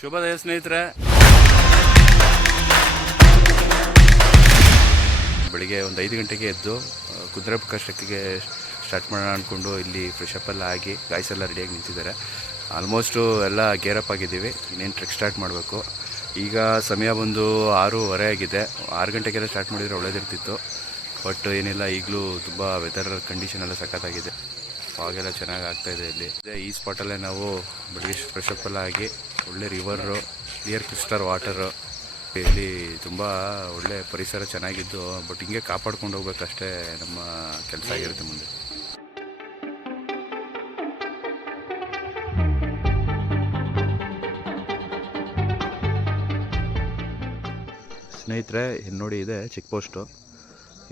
ಶುಭೋದಯ ಸ್ನೇಹಿತರೆ. ಬೆಳಿಗ್ಗೆ ಒಂದು 5 ಗಂಟೆಗೆ ಎದ್ದು ಕುದುರೆಮುಖ ಟ್ರೆಕ್ಕಿಗೆ ಸ್ಟಾರ್ಟ್ ಮಾಡೋಣ ಅಂದ್ಕೊಂಡು ಇಲ್ಲಿ ಫ್ರೆಶಪ್ ಎಲ್ಲ ಆಗಿ ಗಾಯ್ಸ್ ಎಲ್ಲ ರೆಡಿಯಾಗಿ ನಿಂತಿದ್ದಾರೆ. ಆಲ್ಮೋಸ್ಟು ಎಲ್ಲ ಗೇರಪ್ ಆಗಿದ್ದೀವಿ. ಇನ್ನೇನು ಟ್ರೆಕ್ ಸ್ಟಾರ್ಟ್ ಮಾಡಬೇಕು. ಈಗ ಸಮಯ ಬಂದು 6:30 ಆಗಿದೆ. 6 ಗಂಟೆಗೆಲ್ಲ ಸ್ಟಾರ್ಟ್ ಮಾಡಿದರೆ ಒಳ್ಳೆದಿರ್ತಿತ್ತು. ಬಟ್ ಏನಿಲ್ಲ, ಈಗಲೂ ತುಂಬ ವೆದರ್ ಕಂಡೀಷನ್ ಎಲ್ಲ ಸಖತ್ತಾಗಿದೆ. ಫಾಗೆಲ್ಲ ಚೆನ್ನಾಗಿ ಆಗ್ತಾಯಿದೆ ಇಲ್ಲಿ. ಈ ಸ್ಪಾಟಲ್ಲೇ ನಾವು ಬೆಳಿಗ್ಗೆ ಫ್ರೆಶಪ್ ಎಲ್ಲ ಆಗಿ ಒಳ್ಳೆ ರಿವರು, ಕ್ಲಿಯರ್ ಕ್ರಿಸ್ಟಲ್ ವಾಟರು, ಇಲ್ಲಿ ತುಂಬ ಒಳ್ಳೆ ಪರಿಸರ ಚೆನ್ನಾಗಿದ್ದು, ಬಟ್ ಹಿಂಗೆ ಕಾಪಾಡ್ಕೊಂಡು ಹೋಗ್ಬೇಕಷ್ಟೇ ನಮ್ಮ ಕೆಲಸ ಆಗಿರುತ್ತೆ ಮುಂದೆ. ಸ್ನೇಹಿತರೆ, ಇಲ್ಲಿ ನೋಡಿ, ಇದೆ ಚೆಕ್ ಪೋಸ್ಟು.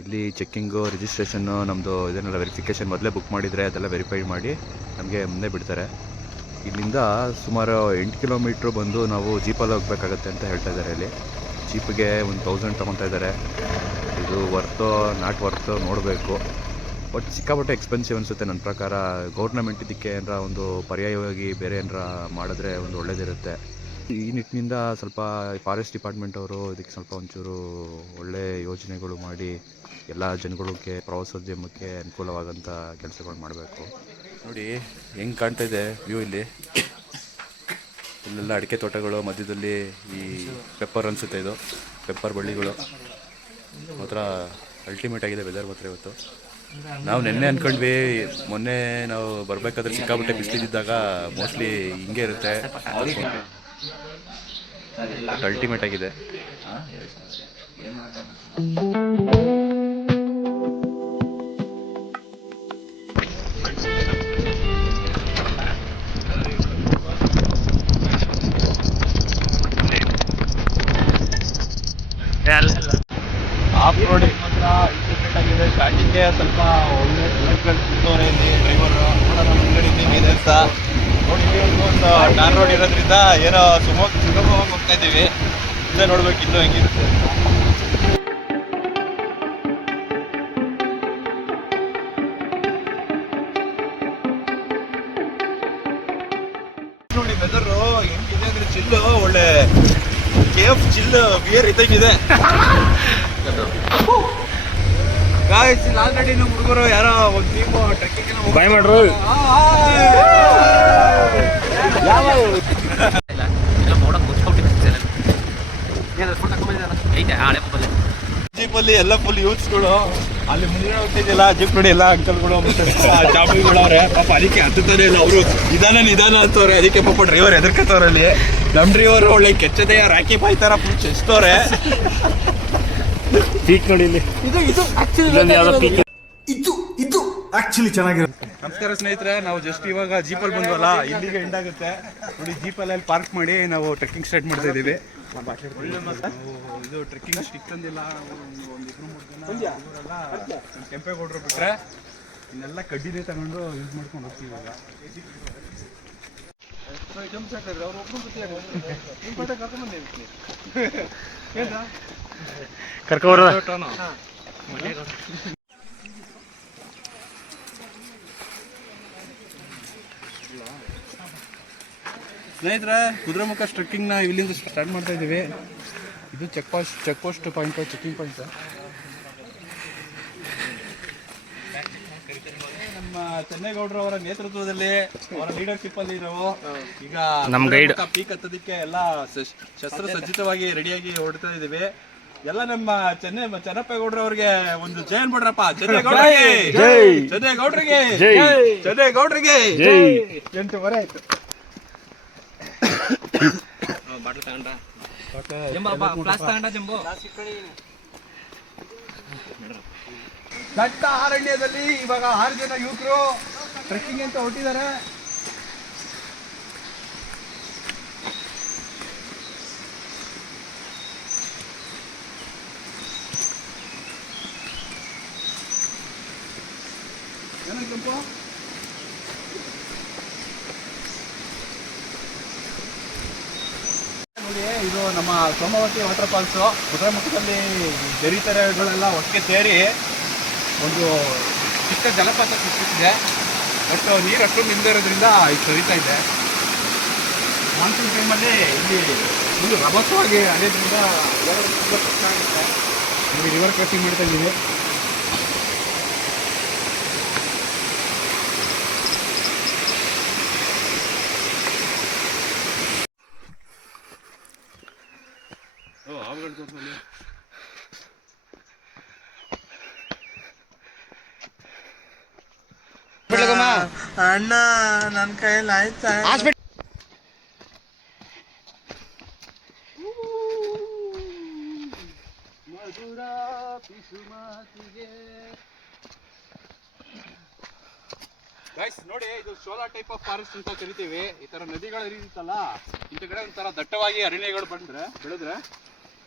ಇಲ್ಲಿ ಚೆಕ್ಕಿಂಗು, ರಿಜಿಸ್ಟ್ರೇಷನ್ನು, ನಮ್ಮದು ಇದನ್ನೆಲ್ಲ ವೆರಿಫಿಕೇಷನ್ ಮೊದಲೇ ಬುಕ್ ಮಾಡಿದರೆ ಅದೆಲ್ಲ ವೆರಿಫೈ ಮಾಡಿ ನಮಗೆ ಮುಂದೆ ಬಿಡ್ತಾರೆ. ಇಲ್ಲಿಂದ ಸುಮಾರು 8 ಕಿಲೋಮೀಟ್ರ್ ಬಂದು ನಾವು ಜೀಪಲ್ಲಿ ಹೋಗ್ಬೇಕಾಗತ್ತೆ ಅಂತ ಹೇಳ್ತಾ ಇದ್ದಾರೆ. ಇಲ್ಲಿ ಜೀಪಿಗೆ 1000 ತೊಗೊತಾ ಇದ್ದಾರೆ. ಇದು ವರ್ತೋ ನಾಟ್ ವರ್ತೋ ನೋಡಬೇಕು. ಬಟ್ ಸಿಕ್ಕಾಪಟ್ಟೆ ಎಕ್ಸ್ಪೆನ್ಸಿವ್ ಅನಿಸುತ್ತೆ ನನ್ನ ಪ್ರಕಾರ. ಗೌರ್ನಮೆಂಟ್ ಇದಕ್ಕೆ ಏನಾರ ಒಂದು ಪರ್ಯಾಯವಾಗಿ ಬೇರೆ ಏನಾರ ಮಾಡಿದ್ರೆ ಒಂದು ಒಳ್ಳೇದಿರುತ್ತೆ. ಈ ನಿಟ್ಟಿನಿಂದ ಸ್ವಲ್ಪ ಫಾರೆಸ್ಟ್ ಡಿಪಾರ್ಟ್ಮೆಂಟ್ ಅವರು ಇದಕ್ಕೆ ಸ್ವಲ್ಪ ಒಂಚೂರು ಒಳ್ಳೆ ಯೋಜನೆಗಳು ಮಾಡಿ ಎಲ್ಲ ಜನಗಳಿಗೆ, ಪ್ರವಾಸೋದ್ಯಮಕ್ಕೆ ಅನುಕೂಲವಾದಂಥ ಕೆಲಸಗಳು ಮಾಡಬೇಕು. ನೋಡಿ ಹೆಂಗೆ ಕಾಣ್ತಾ ಇದೆ ವ್ಯೂ. ಇಲ್ಲೆಲ್ಲ ಅಡಿಕೆ ತೋಟಗಳು, ಮಧ್ಯದಲ್ಲಿ ಈ ಪೆಪ್ಪರ್ ಅನಿಸುತ್ತೆ, ಇದು ಪೆಪ್ಪರ್ ಬಳ್ಳಿಗಳು. ಮಾತ್ರ ಅಲ್ಟಿಮೇಟ್ ಆಗಿದೆ ವೆದರ್ ಮಾತ್ರ ಇವತ್ತು. ನಾವು ನೆನ್ನೆ ಅಂದ್ಕೊಂಡ್ವಿ, ಮೊನ್ನೆ ನಾವು ಬರಬೇಕಾದ್ರೆ ಸಿಕ್ಕಾಪಟ್ಟೆ ಬಿಸಿಲಿದ್ದಾಗ ಮೋಸ್ಟ್ಲಿ ಹಿಂಗೆ ಇರುತ್ತೆ. ಅಲ್ಟಿಮೇಟ್ ಆಗಿದೆ. ಆಫ್ ರೋಡಿಗೆ ಮಾತ್ರ ಇಂಟರ್ನೆಟ್ ಆಗಿದೆ. ಸ್ಟಾರ್ಟಿಂಗ್ಗೆ ಸ್ವಲ್ಪ ಒಳ್ಳೆ ಸಿಗ್ತವ್ರೆ ಇಲ್ಲಿ ಡ್ರೈವರು. ನೋಡೋಣ ಮುಂಗಡಿದ್ದೀನಿ ಇದೆ ಅಂತ ನೋಡಿ. ಒಂದು ಟಾರ್ ರೋಡ್ ಇರೋದ್ರಿಂದ ಏನೋ ಸುಗಮವಾಗಿ ಹೋಗ್ತಾ ಇದ್ದೀವಿ. ಇಲ್ಲೇ ನೋಡ್ಬೇಕು ಇನ್ನೂ ಹೆಂಗಿರುತ್ತೆ ನೋಡಿ. ವೆದರು ಹೆಂಗಿದೆ ಅಂದರೆ ಚಿಲ್ಲು, ಒಳ್ಳೆ KF ಚಿಲ್ಲು ಬಿಯರ್ ಇದ್ದಂಗಿದೆ. ಗಾಯ್ಸ್, ಇಲ್ಲಿ ಆಲ್ರೆಡಿ ನಮ್ಮ ಹುಡುಗರು ಯಾರೋ ಒಂದು ಟೀಮು ಟ್ರೆಕ್ಕಿಂಗ್ ಬಾಯ್ ಮಾಡ್ರು. ಜೀಪಲ್ಲಿ ಎಲ್ಲ ಫುಲ್ ಯೂತ್ಸ್ಗಳು. ಅಲ್ಲಿ ಮುಂದೆ ಹೋಗ್ತಿದ್ದಿಲ್ಲ ಜೀಪ್ ನೋಡಿ, ಎಲ್ಲ ಅಂಕಲ್ಗಳು ಮತ್ತೆ ಜಾಬಿಗಳು ಅವ್ರೆ. ಪಾಪ ಅದಕ್ಕೆ ಹತ್ತುತ್ತಾನೆ ಇಲ್ಲ ಅವರು. ನಿಧಾನ ಅಂತವ್ರೆ. ಅದಕ್ಕೆ ಪಾಪ ಡ್ರೈವರ್ ಎದುರ್ಕತ್ತವ್ರೆ. ಅಲ್ಲಿ ನಮ್ಮ ಡ್ರೈವರ್ ಒಳ್ಳೆ ಕೆಚ್ಚದೆಯ ರಾಕಿ ಬಾಯ್ ಥರ ಫುಲ್ ಚೆಸ್ತವ್ರೆ. ಪೀಕ್ ನೋಡಿ ಇಲ್ಲಿ. ಇದು ಆಕ್ಚುಲಿ ಚೆನ್ನಾಗಿರುತ್ತೆ. ನಮಸ್ಕಾರ ಸ್ನೇಹಿತರೆ, ನಾವು ಜಸ್ಟ್ ಇವಾಗ ಜೀಪಲ್ಲಿ ಬಂದ್ವಲ್ಲ, ಇಲ್ಲಿಗೆ ಎಂಡ್ ಆಗುತ್ತೆ ನೋಡಿ. ಜೀಪಲ್ಲಿ ಪಾರ್ಕ್ ಮಾಡಿ ನಾವು ಟ್ರೆಕ್ಕಿಂಗ್ ಸ್ಟಾರ್ಟ್ ಮಾಡ್ತಾ ಇದ್ದೀವಿ. ಇದು ಟ್ರೆಕ್ಕಿಂಗ್ ಸ್ಟಿಕ್ ತಂದಿಲ್ಲ. ಒಂದು 2-3 ಜನ ಕೆಂಪೇಗೌಡರು ಬಿಟ್ರೆ ಇನ್ನೆಲ್ಲ ಕಡ್ಡಿನೇ ತಗೊಂಡು ಯೂಸ್ ಮಾಡ್ಕೊಂಡು ಹೋಗ್ತೀವಿ ಇವಾಗ. ಸ್ನೇಹಿತರೆ, ಕುದುರೆಮುಖ ಟ್ರೆಕ್ಕಿಂಗ್ನ ಇಲ್ಲಿಂದ ಸ್ಟಾರ್ಟ್ ಮಾಡ್ತಾ ಇದ್ದೀವಿ. ಇದು check post point, checking point. ನಮ್ಮ ಚೆನ್ನೇಗೌಡರು ಅವರ ನೇತೃತ್ವದಲ್ಲಿ, ಅವರ ಲೀಡರ್ಶಿಪ್ ಅಲ್ಲಿ ನಾವು ಈಗ ನಮ್ಮ ಗೈಡ್ ಪೀಕ್ ಹತ್ತೋದಕ್ಕೆ ಎಲ್ಲ ಶಸ್ತ್ರಸಜ್ಜಿತವಾಗಿ ರೆಡಿಯಾಗಿ ಹೊರಡ್ತಾ ಇದ್ದೀವಿ. ಎಲ್ಲ ನಮ್ಮ ಚೆನ್ನಪ್ಪೇಗೌಡರು ಅವ್ರಿಗೆ ಒಂದು ಜೈ ಅನ್ಬಿಡ್ರಪ್ಪ. ಚೆನ್ನೇಗೌಡರಿಗೆ 8:30 ಆಯ್ತು. ದಟ್ಟ ಅರಣ್ಯದಲ್ಲಿ ಇವಾಗ 6 ಜನ ಯುವಕರು ಟ್ರೆಕ್ಕಿಂಗ್ ಅಂತ ಹೊರಟಿದ್ದಾರೆ. ನೋಡಿ, ಇದು ನಮ್ಮ ಸೋಮವತಿ ವಾಟರ್ ಫಾಲ್ಸು. ಕುದುರೆಮುಖದಲ್ಲಿ ಜರಿತರೆಗಳೆಲ್ಲ ಒಟ್ಟಿಗೆ ಸೇರಿ ಒಂದು ಚಿಕ್ಕ ಜಲಪಾತ ಸೃಷ್ಟಿಸಿದೆ. ಬಟ್ ನೀರು ಅಷ್ಟೊಂದು ಇಲ್ಲದೆ ಇರೋದ್ರಿಂದ ಇದು ಸರಿತಾ ಇದೆ. ಮಾನ್ಸೂನ್ ಟೈಮಲ್ಲಿ ಇಲ್ಲಿ ಫುಲ್ ರಭಸವಾಗಿ ಅದೇದ್ರಿಂದ ತುಂಬ ಕಷ್ಟ ಆಗುತ್ತೆ. ಇಲ್ಲಿ ರಿವರ್ ಕ್ರಾಸಿಂಗ್ ಮಾಡ್ತಾ ಇದ್ದೀವಿ. ಅಣ್ಣ ನನ್ನ ಕೈಯಲ್ಲಿ ಆಯ್ತಾ ಗೈಸ್ ನೋಡಿ, ಇದು ಶೋಲಾ ಟೈಪ್ ಆಫ್ ಫಾರೆಸ್ಟ್ ಅಂತ ಕರಿತೀವಿ. ಈ ತರ ನದಿಗಳು ಹರಿಯುತ್ತಲ್ಲ, ಇಂಥ ಕಡೆ ಒಂಥರ ದಟ್ಟವಾಗಿ ಅರಣ್ಯಗಳು ಬೆಳೆದ್ರೆ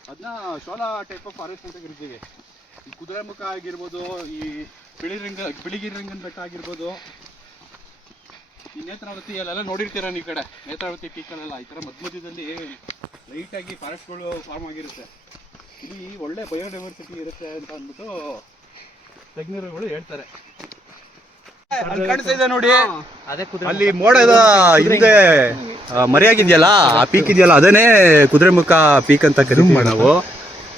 ಅದನ್ನ ಶೋಲಾ ಟೈಪ್ ಆಫ್ ಫಾರೆಸ್ಟ್ ಅಂತ ಕರಿತೀವಿ. ಈ ಕುದುರೆಮುಖ ಆಗಿರ್ಬೋದು, ಈ ಬಿಳಿಗಿರಿರಂಗನ ಬೆಟ್ಟ ಆಗಿರ್ಬೋದು, ಈ ನೇತ್ರಾವತಿ ಅಲ್ಲೆಲ್ಲ ನೋಡಿರ್ತೀರ ನೀವು. ಈ ಕಡೆ ನೇತ್ರಾವತಿ ಪೀಕಲ್ಲೆಲ್ಲ ಈ ಥರ ಮಧ್ಯದಲ್ಲಿ ಲೈಟಾಗಿ ಫಾರೆಸ್ಟ್ಗಳು ಫಾರ್ಮ್ ಆಗಿರುತ್ತೆ. ಇಲ್ಲಿ ಒಳ್ಳೆ ಬಯೋಡೈವರ್ಸಿಟಿ ಇರುತ್ತೆ ಅಂತ ಅಂದ್ಬಿಟ್ಟು ತಜ್ಞರುಗಳು ಹೇಳ್ತಾರೆ. ಕಾಣಿಸ್ತಾ ಇದೆ ನೋಡಿ, ಅಲ್ಲಿ ಮೋಡದ ಹಿಂದೆ ಮರೆಯಾಗಿದೆಯಲ್ಲ, ಆ ಪೀಕ್ ಇದೆಯಲ್ಲ, ಅದನ್ನೇ ಕುದುರೆಮುಖ ಪೀಕ್ ಅಂತ ಕರಿತೀವಿ ನಾವು.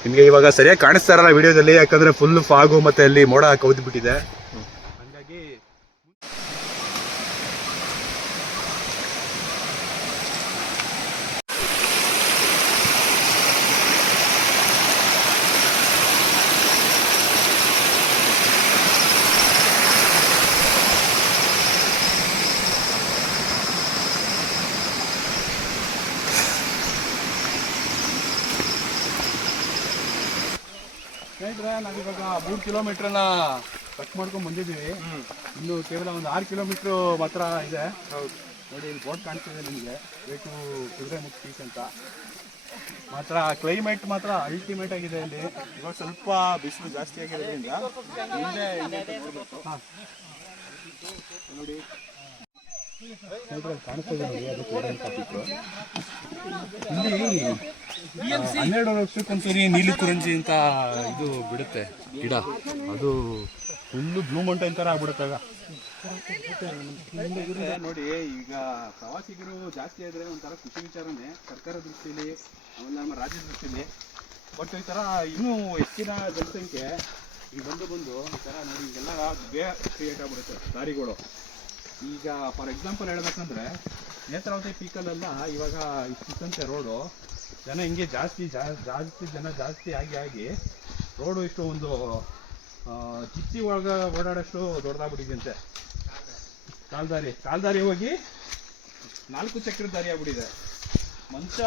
ನಿಮಗೆ ಇವಾಗ ಸರಿಯಾಗಿ ಕಾಣಿಸ್ತಾ ಇರಲ್ಲ ವಿಡಿಯೋದಲ್ಲಿ, ಯಾಕಂದ್ರೆ ಫುಲ್ ಫಾಗು ಮತ್ತೆ ಅಲ್ಲಿ ಮೋಡ ಕವಿದು ಬಿಟ್ಟಿದೆ. ಹಂಗಾಗಿ ಸ್ನೇಹಿತರೆ, ನಾವಿವಾಗ 3 ಕಿಲೋಮೀಟರ್ನ ಕಟ್ ಮಾಡ್ಕೊಂಡು ಬಂದಿದ್ದೀವಿ. ಇನ್ನು ಕೇವಲ ಒಂದು 6 ಕಿಲೋಮೀಟ್ರು ಮಾತ್ರ ಇದೆ. ನೋಡಿ, ಇಲ್ಲಿ ಬೋರ್ಡ್ ಕಾಣಿಸ್ತಿದೆ ನಿಮಗೆ, ವೇ ಟು ಕುದುರೆಮುಖ ಪೀಕ್ ಅಂತ. ಮಾತ್ರ ಕ್ಲೈಮೇಟ್ ಮಾತ್ರ ಅಲ್ಟಿಮೇಟ್ ಆಗಿದೆ ಇಲ್ಲಿ. ಇವಾಗ ಸ್ವಲ್ಪ ಬಿಸಿಲು ಜಾಸ್ತಿ ಆಗಿರೋದ್ರಿಂದ ಹಿಂದೆ ಹಾಂ ನೋಡಿ ಕಾಣಿಸ್ತಾ ಇದೆ ನೋಡಿ, ಅದು ಕುದುರೆಮುಖ ಪೀಕು. ಇಲ್ಲಿ 12 ವರ್ಷಕ್ಕೊಂದ್ಸರಿ ನೀಲಿ ಕುರಂಜಿ ಅಂತ ಇದು ಬಿಡುತ್ತೆ ಗಿಡ. ಅದು ಫುಲ್ಲು ಬ್ಲೂ ಮೌಂಟೇನ್ ಥರ ಆಗ್ಬಿಡುತ್ತಾಗ ನೋಡಿ. ಈಗ ಪ್ರವಾಸಿಗರು ಜಾಸ್ತಿ ಆದರೆ ಒಂಥರ ಖುಷಿ ವಿಚಾರನೇ ಸರ್ಕಾರ ದೃಷ್ಟಿಯಲ್ಲಿ, ಆಮೇಲೆ ನಮ್ಮ ರಾಜ್ಯದ ದೃಷ್ಟಿಯಲ್ಲಿ. ಬಟ್ ಈ ಥರ ಇನ್ನೂ ಹೆಚ್ಚಿನ ಜನಸಂಖ್ಯೆ ಈಗ ಬಂದು ಈ ಥರ ನೋಡಿ, ಈಗೆಲ್ಲ ಬೇ ಕ್ರಿಯೇಟ್ ಆಗ್ಬಿಡುತ್ತೆ ದಾರಿಗಳು. ಈಗ ಫಾರ್ ಎಕ್ಸಾಂಪಲ್ ಹೇಳ್ಬೇಕಂದ್ರೆ ನೇತ್ರಾವತಿ ಪೀಕಲ್ಲೆಲ್ಲ ಇವಾಗ ಇಷ್ಟಂತೆ ರೋಡು, ಜನ ಹಿಂಗೆ ಜಾಸ್ತಿ ಆಗಿ ರೋಡು ಇಷ್ಟು ಒಂದು ಚಿಚ್ಚಿ ಒಳಗೆ ಓಡಾಡೋಷ್ಟು ದೊಡ್ಡದಾಗ್ಬಿಟ್ಟಿದಂತೆ. ಕಾಲ್ದಾರಿ ಹೋಗಿ 4 ಚಕ್ರದ ದಾರಿ ಆಗ್ಬಿಟ್ಟಿದೆ. ಮನುಷ್ಯ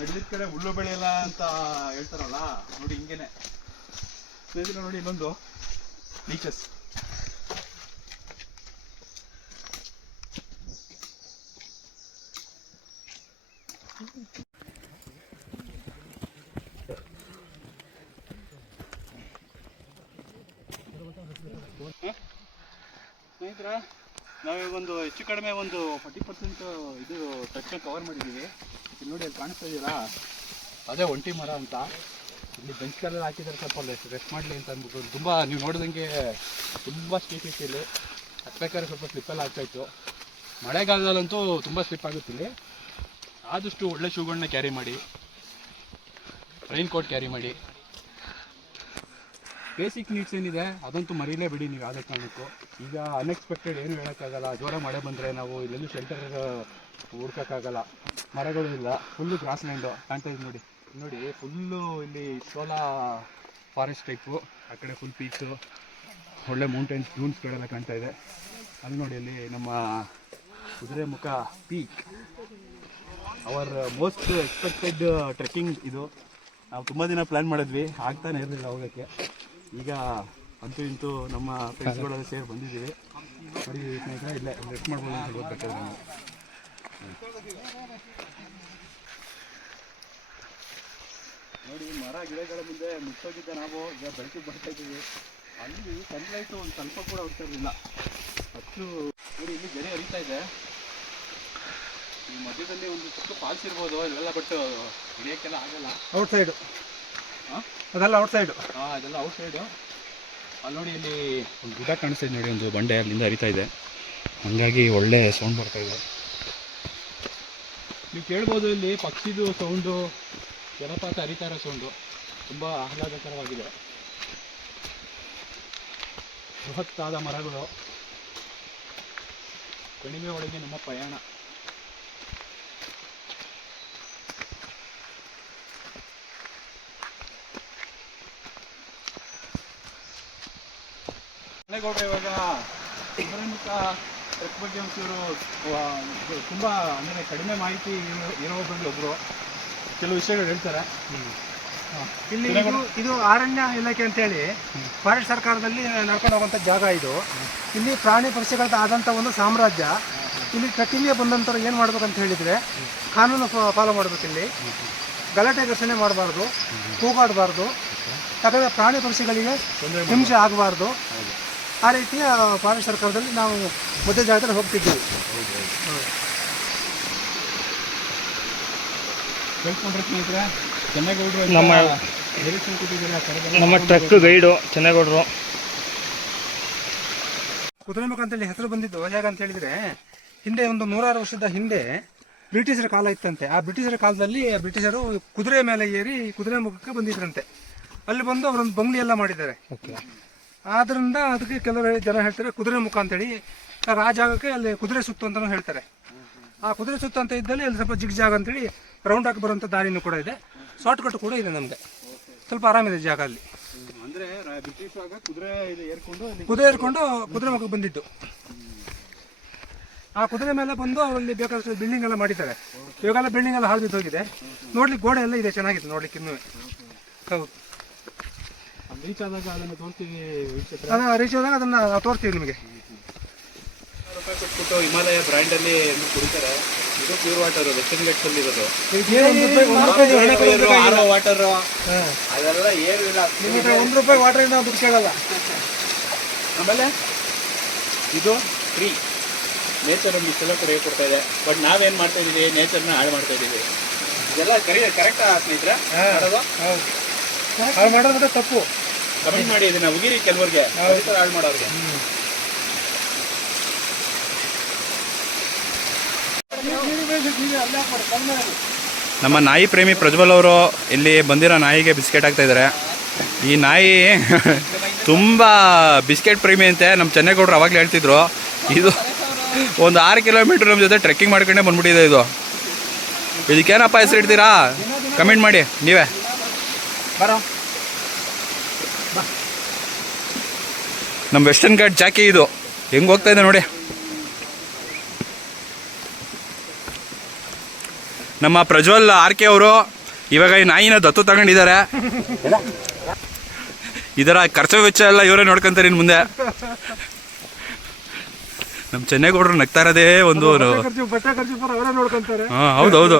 ನಡೆದಿದ್ದ ಕಡೆ ಹುಲ್ಲು ಬೆಳೆಯಲ್ಲ ಅಂತ ಹೇಳ್ತಾರಲ್ಲ, ನೋಡಿ ಹಿಂಗೇನೆ. ಸ್ನೇಹಿತರೆ ನೋಡಿ, ಇಲ್ಲೊಂದು ಬೀಚಸ್. ಸ್ನೇಹಿತರ, ನಾವೀಗೊಂದು ಹೆಚ್ಚು ಕಡಿಮೆ ಒಂದು 40% ಇದು ಟಚ್ನ ಕವರ್ ಮಾಡಿದ್ದೀವಿ. ಇಲ್ಲಿ ನೋಡಿ, ಅಲ್ಲಿ ಕಾಣಿಸ್ತಾ ಇದೆಯಲ್ಲ, ಅದೇ ಒಂಟಿ ಮರ ಅಂತ. ಇಲ್ಲಿ ಬೆಂಚ್ ಕಲ್ಲಲ್ಲಿ ಹಾಕಿದ್ದಾರೆ, ಸ್ವಲ್ಪ ರೆಸ್ಟ್ ಮಾಡಲಿ ಅಂತ ಅಂದ್ಬಿಟ್ಟು. ತುಂಬ ನೀವು ನೋಡಿದಂಗೆ ತುಂಬ ಸ್ಲೀಪ್ ಇತ್ತು ಇಲ್ಲಿ. ಹತ್ಬೇಕಾದ್ರೆ ಸ್ವಲ್ಪ ಸ್ಲಿಪ್ಪಲ್ಲಿ ಆಗ್ತಾಯಿತ್ತು. ಮಳೆಗಾಲದಲ್ಲಂತೂ ತುಂಬ ಸ್ಲಿಪ್ ಆಗುತ್ತೆ ಇಲ್ಲಿ. ಆದಷ್ಟು ಒಳ್ಳೆ ಶೂಗಳನ್ನ ಕ್ಯಾರಿ ಮಾಡಿ, ರೈನ್ ಕೋಟ್ ಕ್ಯಾರಿ ಮಾಡಿ. ಬೇಸಿಕ್ ನೀಡ್ಸ್ ಏನಿದೆ ಅದಂತೂ ಮರೀಲೇ ಬಿಡಿ ನೀವು ಯಾವುದೇ ಕಾರಣಕ್ಕೂ. ಈಗ ಅನ್ಎಕ್ಸ್ಪೆಕ್ಟೆಡ್ ಏನು ಹೇಳೋಕ್ಕಾಗಲ್ಲ. ಜೋರ ಮಳೆ ಬಂದರೆ ನಾವು ಇಲ್ಲೆಲ್ಲೂ ಶೆಲ್ಟರ್ ಹುಡ್ಕೋಕ್ಕಾಗಲ್ಲ, ಮರಗಳು ಇಲ್ಲ, ಫುಲ್ಲು ಗ್ರಾಸ್ ಲ್ಯಾಂಡು ಕಾಣ್ತಾ ಇದೆ ನೋಡಿ. ಫುಲ್ಲು ಇಲ್ಲಿ ಶೋಲಾ ಫಾರೆಸ್ಟ್ ಟೈಪು. ಆ ಕಡೆ ಫುಲ್ ಪೀಕ್ಸು, ಒಳ್ಳೆ ಮೌಂಟೇನ್ಸ್, ಡ್ಯೂನ್ಸ್ಗಳೆಲ್ಲ ಕಾಣ್ತಾ ಇದೆ. ಅಲ್ಲಿ ನೋಡಿ, ಅಲ್ಲಿ ನಮ್ಮ Kudremukh peak, our most expected trekking ಇದು. ನಾವು ತುಂಬ ದಿನ ಪ್ಲ್ಯಾನ್ ಮಾಡಿದ್ವಿ, ಆಗ್ತಾನೆ ಇರಲಿಲ್ಲ ಹೋಗೋಕ್ಕೆ. ಈಗ ಅಂತೂ ಇಂತೂ ನಮ್ಮ ಫ್ರೆಂಡ್ಸ್ಗಳೆಲ್ಲ ಸೇರಿ ಬಂದಿದ್ದೀವಿ. ಸರಿ ಸ್ನೇಹಿತರೆ, ಇಲ್ಲೇ ರೆಸ್ಟ್ ಮಾಡ್ಬೋದು ಅಂತ ಗೊತ್ತಾಗ್ತದೆ ನಾವು. ನೋಡಿ, ಮರ ಗಿಡಗಳ ಮುಂದೆ ಮುಚ್ಚೋಗಿದ್ದ ನಾವು ಈಗ ಬೆಳಕಿಗೆ ಬರ್ತಾ ಇದ್ದೀವಿ. ಅಲ್ಲಿ ಸನ್ಲೈಟು ಒಂದು ಸ್ವಲ್ಪ ಕೂಡ ಹೋಗ್ತಾ ಇರಲಿಲ್ಲ ಅಷ್ಟು. ನೋಡಿ, ಇಲ್ಲಿ ಗಡಿ ಹರಿತಾ ಇದೆ. ಈ ಮಧ್ಯದಲ್ಲಿ ಒಂದು ಚಿಕ್ಕ ಫಾಲ್ಸ್ ಇರ್ಬೋದು ಇಲ್ಲೆಲ್ಲ, ಬಟ್ ಹಿಡಿಯೋಕ್ಕೆಲ್ಲ ಆಗಲ್ಲ. ಔಟ್ಸೈಡು ಅದೆಲ್ಲ ಔಟ್ಸೈಡು. ಇದೆಲ್ಲ ಔಟ್ಸೈಡು. ಅಲ್ಲಿ ನೋಡಿ, ಇಲ್ಲಿ ಒಂದು ಗಿಡ ಕಾಣಿಸ್ತಾ ಇದೆ ನೋಡಿ, ಒಂದು ಬಂಡೆ ಅಲ್ಲಿಂದ ಹರಿತಾ ಇದೆ. ಹಾಗಾಗಿ ಒಳ್ಳೆ ಸೌಂಡ್ ಬರ್ತಾ ಇದೆ. ನೀವು ಕೇಳ್ಬೋದು ಇಲ್ಲಿ ಪಕ್ಷಿದು ಸೌಂಡು, ಜಲಪಾತ ಹರಿತಾ ಇರೋ ಸೌಂಡು ತುಂಬ ಆಹ್ಲಾದಕರವಾಗಿದೆ. ಬೃಹತ್ತಾದ ಮರಗಳು, ಕಣಿವೆ ಒಳಗೆ ನಮ್ಮ ಪಯಣ. ಗೌಡ್ರೆ, ಇವಾಗ ಕುದುರೆಮುಖ ಟ್ರೆಕ್ ಬಗ್ಗೆ ಒಂಚೂರು ತುಂಬ ಅಂದರೆ ಕಡಿಮೆ ಮಾಹಿತಿ ಇರೋದ್ರಲ್ಲಿ ಒಬ್ಬರು ಕೆಲವು ವಿಷಯಗಳು ಹೇಳ್ತಾರೆ. ಇಲ್ಲಿ ಇದು ಅರಣ್ಯ ಇಲಾಖೆ ಅಂತೇಳಿ ಫಾರೆಸ್ಟ್ ಸರ್ಕಾರದಲ್ಲಿ ನಡ್ಕೊಂಡು ಹೋಗುವಂಥ ಜಾಗ ಇದು. ಇಲ್ಲಿ ಪ್ರಾಣಿ ಪಕ್ಷಿಗಳದ್ದು ಆದಂಥ ಒಂದು ಸಾಮ್ರಾಜ್ಯ. ಇಲ್ಲಿ ಟ್ರೆಕ್ಕಿಂಗ್ಗೆ ಬಂದಂಥವ್ರು ಏನು ಮಾಡ್ಬೇಕಂತ ಹೇಳಿದರೆ ಕಾನೂನು ಫಾಲೋ ಮಾಡಬೇಕು. ಇಲ್ಲಿ ಗಲಾಟೆ ಘರ್ಷಣೆ ಮಾಡಬಾರ್ದು, ಕೂಗಾಡಬಾರ್ದು, ಯಾಕಂದರೆ ಪ್ರಾಣಿ ಪಕ್ಷಿಗಳಿಗೆ ಹಿಂಸೆ ಆಗಬಾರ್ದು. ಆ ರೀತಿಯ ಫಾರೆಸ್ಟ್ ಸರ್ಕಾರದಲ್ಲಿ ನಾವು ಮಧ್ಯ ಜಾಗದಲ್ಲಿ ಹೋಗ್ತಿದ್ದೀವಿ. ಕೇಳ್ಕೊಂಡ್ರೆ ಸ್ನೇಹಿತರೆ, ಚೆನ್ನಗೌಡರು ನಮ್ಮ ಟ್ರಕ್ ಗೈಡು ಚೆನ್ನಗೌಡರು. ಕುದುರೆಮುಖ ಅಂತೇಳಿ ಹೆಸರು ಬಂದಿದ್ದು ಹೇಗಂತ ಹೇಳಿದರೆ, ಹಿಂದೆ ಒಂದು 100 ವರ್ಷದ ಹಿಂದೆ ಬ್ರಿಟಿಷರ ಕಾಲ ಇತ್ತಂತೆ. ಆ ಬ್ರಿಟಿಷರ ಕಾಲದಲ್ಲಿ ಬ್ರಿಟಿಷರು ಕುದುರೆ ಮೇಲೆ ಏರಿ ಕುದುರೆಮುಖಕ್ಕೆ ಬಂದಿದ್ರಂತೆ. ಅಲ್ಲಿ ಬಂದು ಅವರೊಂದು ಬಂಗ್ಲಿ ಎಲ್ಲ ಮಾಡಿದ್ದಾರೆ. ಆದ್ದರಿಂದ ಅದಕ್ಕೆ ಕೆಲವರು ಜನ ಹೇಳ್ತಾರೆ ಕುದುರೆಮುಖ ಅಂತೇಳಿ. ಆ ಜಾಗಕ್ಕೆ ಅಲ್ಲಿ ಕುದುರೆ ಸುತ್ತು ಅಂತಲೂ ಹೇಳ್ತಾರೆ. ಆ ಕುದುರೆ ಸುತ್ತು ಅಂತ ಇದ್ದಲ್ಲಿ ಅಲ್ಲಿ ಸ್ವಲ್ಪ ಜಿಗ್ ಜಾಗ ಅಂತೇಳಿ ರೌಂಡ್ ಹಾಕಿ ಬರುವಂಥ ದಾರಿನೂ ಕೂಡ ಇದೆ, ಶಾರ್ಟ್ ಕಟ್ ಕೂಡ ಇದೆ. ನಮಗೆ ಸ್ವಲ್ಪ ಆರಾಮಿದೆ ಜಾಗ ಅಲ್ಲಿ. ಅಂದರೆ ಬ್ರಿಟಿಷ್ ಆಗ ಕುದುರೆ ಏರ್ಕೊಂಡು ಕುದುರೆಮುಖಕ್ಕೆ ಬಂದಿದ್ದು. ಆ ಕುದುರೆ ಮೇಲೆ ಬಂದು ಅವರಲ್ಲಿ ಬೇಕಾದಷ್ಟು ಬಿಲ್ಡಿಂಗ್ ಎಲ್ಲ ಮಾಡಿದ್ದಾರೆ. ಇವಾಗೆಲ್ಲ ಬಿಲ್ಡಿಂಗ್ ಎಲ್ಲ ಹಾಳು ಬಿದ್ದೋಗಿದೆ. ನೋಡ್ಲಿಕ್ಕೆ ಗೋಡೆ ಎಲ್ಲ ಇದೆ, ಚೆನ್ನಾಗಿದೆ ನೋಡ್ಲಿಕ್ಕೆ ಇನ್ನೂ. ಹೌದು, ರೀಚ್ ಆದಾಗ ಅದನ್ನು ತೋರಿಸ್ತೀವಿ. ರೀಚ್ ಆದಾಗ ಅದನ್ನು ನಾವು ತೋರಿಸ್ತೀವಿ ನಿಮಗೆ. ರೂಪಾಯಿ ಕೊಟ್ಬಿಟ್ಟು ಹಿಮಾಲಯ ಬ್ರ್ಯಾಂಡಲ್ಲಿ ಕುಡಿತಾರೆ. ಇದು ಪ್ಯೂರ್ ವಾಟರ್, ವೆಸ್ಟರ್ನ್ ಘಾಟ್ಸ್ ಅಲ್ಲಿ ಇರೋದು. ವಾಟರ್ ಅದೆಲ್ಲ ಏನು ಇಲ್ಲ. ನಿಮಗೆ ₹1 ವಾಟರ್ ನಾವು ದುಡ್ಡು ಕೇಳಲ್ಲ. ಆಮೇಲೆ ಇದು ಫ್ರೀ. ನೇಚರ್ ಇಷ್ಟೆಲ್ಲ ಕೂಡ ಹೇಳ್ಕೊಡ್ತಾ ಇದೆ. ಬಟ್ ನಾವೇನು ಮಾಡ್ತಾ ಇದೀವಿ, ನೇಚರ್ನ ಹಾಳು ಮಾಡ್ತಾ ಇದೀವಿ. ಇದೆಲ್ಲ ಕರೆಕ್ಟಾ ಸ್ನೇಹಿತರೆ? ಹಾಳು ಮಾಡೋದ್ರೆ ತಪ್ಪು. ಕಮೆಂಟ್ ಮಾಡಿ, ಇದನ್ನ ಉಗಿರಿ ಕೆಲವ್ರಿಗೆ, ಹಾಳು ಮಾಡೋರಿಗೆ. ನಮ್ಮ ನಾಯಿ ಪ್ರೇಮಿ ಪ್ರಜ್ವಲ್ ಅವರು ಇಲ್ಲಿ ಬಂದಿರೋ ನಾಯಿಗೆ ಬಿಸ್ಕೆಟ್ ಹಾಕ್ತಾ ಇದ್ದಾರೆ. ಈ ನಾಯಿ ತುಂಬ ಬಿಸ್ಕೆಟ್ ಪ್ರೇಮಿ ಅಂತೆ. ನಮ್ಮ ಚೆನ್ನಗೌಡರು ಅವಾಗಲೇ ಹೇಳ್ತಿದ್ರು. ಇದು ಒಂದು 6 ಕಿಲೋಮೀಟ್ರ್ ನಮ್ಮ ಜೊತೆ ಟ್ರೆಕ್ಕಿಂಗ್ ಮಾಡ್ಕೊಂಡೇ ಬಂದ್ಬಿಟ್ಟಿದೆ. ಇದಕ್ಕೇನಪ್ಪ ಹೆಸರು ಇಡ್ತೀರಾ? ಕಮೆಂಟ್ ಮಾಡಿ ನೀವೇ. ನಮ್ಮ ವೆಸ್ಟರ್ನ್ ಘಾಟ್ ಜಾಕಿ ಇದು ಹೆಂಗೆ ಹೋಗ್ತಾ ಇದೆ ನೋಡಿ. ನಮ್ಮ ಪ್ರಜ್ವಲ್ RK ಅವರು ಇವಾಗ ಈ ನಾಯಿನ ದತ್ತು ತಗೊಂಡಿದ್ದಾರೆ. ಇದರ ಖರ್ಚು ವೆಚ್ಚ ಎಲ್ಲ ಇವರೇ ನೋಡ್ಕೊಂತಾರೆ ಇನ್ನು ಮುಂದೆ. ನಮ್ಮ ಚೆನ್ನಗೌಡರು ನಗ್ತಾ ಇರೋದೇ ಒಂದು. ಹಾಂ, ಹೌದೌದು.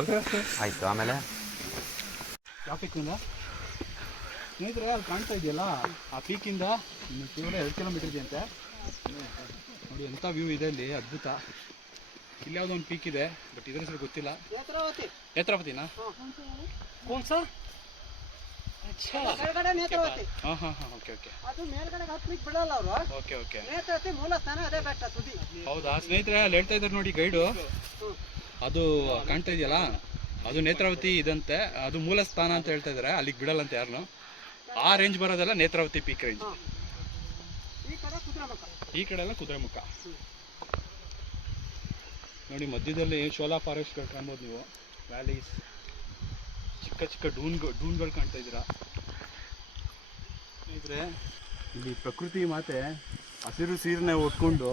ಆಯಿತು. ಆಮೇಲೆ ಟ್ರಾಫಿಕ್ನಿಂದ ಸ್ನೇಹಿತರೆ ಅಲ್ಲಿ ಕಾಣ್ತಾ ಇದೆಯಲ್ಲ, ಆ ಪೀಕಿಂದ ಕೇವಲ 2 ಕಿಲೋಮೀಟರ್ ಇದೆ ಅಂತೆ. ನೋಡಿ ಎಂಥ ವ್ಯೂ ಇದೆ ಅಲ್ಲಿ, ಅದ್ಭುತ. ಇಲ್ಲಿ ಯಾವುದೋ ಒಂದು ಪೀಕ್ ಇದೆ, ಬಟ್ ಇದ್ರ ಹೆಸರು ಗೊತ್ತಿಲ್ಲ. ನೇತ್ರಾವತಿನಾ? ಹಾಂ ಹಾಂ ಹಾಂ, ಓಕೆ ಓಕೆ ಓಕೆ ಓಕೆ. ಹೌದಾ ಸ್ನೇಹಿತರೆ, ಅಲ್ಲಿ ಹೇಳ್ತಾ ಇದ್ದಾರೆ ನೋಡಿ ಗೈಡು. ಅದು ಕಾಣ್ತಾ ಇದೆಯಲ್ಲ, ಅದು ನೇತ್ರಾವತಿ ಇದಂತೆ. ಅದು ಮೂಲ ಸ್ಥಾನ ಅಂತ ಹೇಳ್ತಾ ಇದ್ದಾರೆ. ಅಲ್ಲಿಗೆ ಬಿಡಲ್ಲಂತೆ ಯಾರನ್ನು. ಆ ರೇಂಜ್ ಬರೋದೆಲ್ಲ ನೇತ್ರಾವತಿ ಪೀಕ್ ರೇಂಜ್. ಈ ಕಡೆ ಎಲ್ಲ ಕುದುರೆಮುಖ ನೋಡಿ. ಮಧ್ಯದಲ್ಲಿ ಶೋಲಾ ಫಾರೆಸ್ಟ್ ಕಾಣ್ಬೋದು ನೀವು. ವ್ಯಾಲೀಸ್, ಚಿಕ್ಕ ಚಿಕ್ಕ ಡೂನ್ಗಳು ಕಾಣ್ತಾ ಇದ್ದೀರಾ ಸ್ನೇಹಿತರೆ. ಇಲ್ಲಿ ಪ್ರಕೃತಿ ಮಾತೆ ಹಸಿರು ಸೀರನೆ ಉಟ್ಕೊಂಡು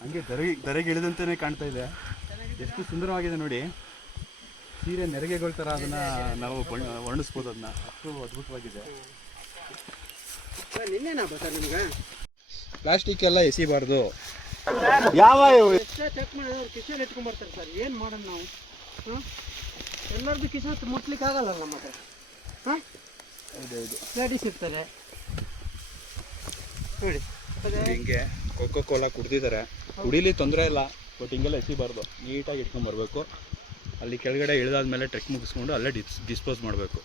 ಹಂಗೆ ಧರೆಗೆ ಇಳಿದಂತೆಯೇ ಕಾಣ್ತಾ ಇದೆ. ಎಷ್ಟು ಸುಂದರವಾಗಿದೆ ನೋಡಿ. ಸೀರೆ ನೆರಿಗೆಗಳ ಥರ ಅದನ್ನು ನಾವು ವರ್ಣಿಸ್ಬೋದು. ಅದನ್ನ ಅಷ್ಟು ಅದ್ಭುತವಾಗಿದೆ. ಪ್ಲಾಸ್ಟಿಕ್ ಎಲ್ಲ ಎಸಿಬಾರ್ದು. ಯಾವ ಚೆಕ್ ಮಾಡಿದವ್ರು ಕಿಶನ್ ಇಟ್ಕೊಂಡ್ಬರ್ತಾರೆ ಸರ್. ಏನು ಮಾಡೋಣ ನಾವು? ಎಲ್ಲರದ್ದು ಕಿಶನ್ ಮುಟ್ಲಿಕ್ಕೆ ಆಗಲ್ಲ ನಮ್ಮ ಹತ್ರ. ಹೌದೌದು, ಲೇಡೀಸ್ ಇರ್ತಾರೆ ನೋಡಿ. ಹಿಂಗೆ ಕೊಕ್ಕೋ ಕೋಲಾ ಕುಡ್ದಿದ್ದಾರೆ. ಕುಡೀಲಿ ತೊಂದರೆ ಇಲ್ಲ, ಬಟ್ ಹಿಂಗೆಲ್ಲ ಎಸಿಬಾರ್ದು. ನೀಟಾಗಿ ಇಟ್ಕೊಂಡ್ಬರ್ಬೇಕು. ಅಲ್ಲಿ ಕೆಳಗಡೆ ಇಳಿದಾದ್ಮೇಲೆ ಟ್ರೆಕ್ ಮುಗಿಸ್ಕೊಂಡು ಅಲ್ಲೇ ಡಿಸ್ಪೋಸ್ ಮಾಡಬೇಕು.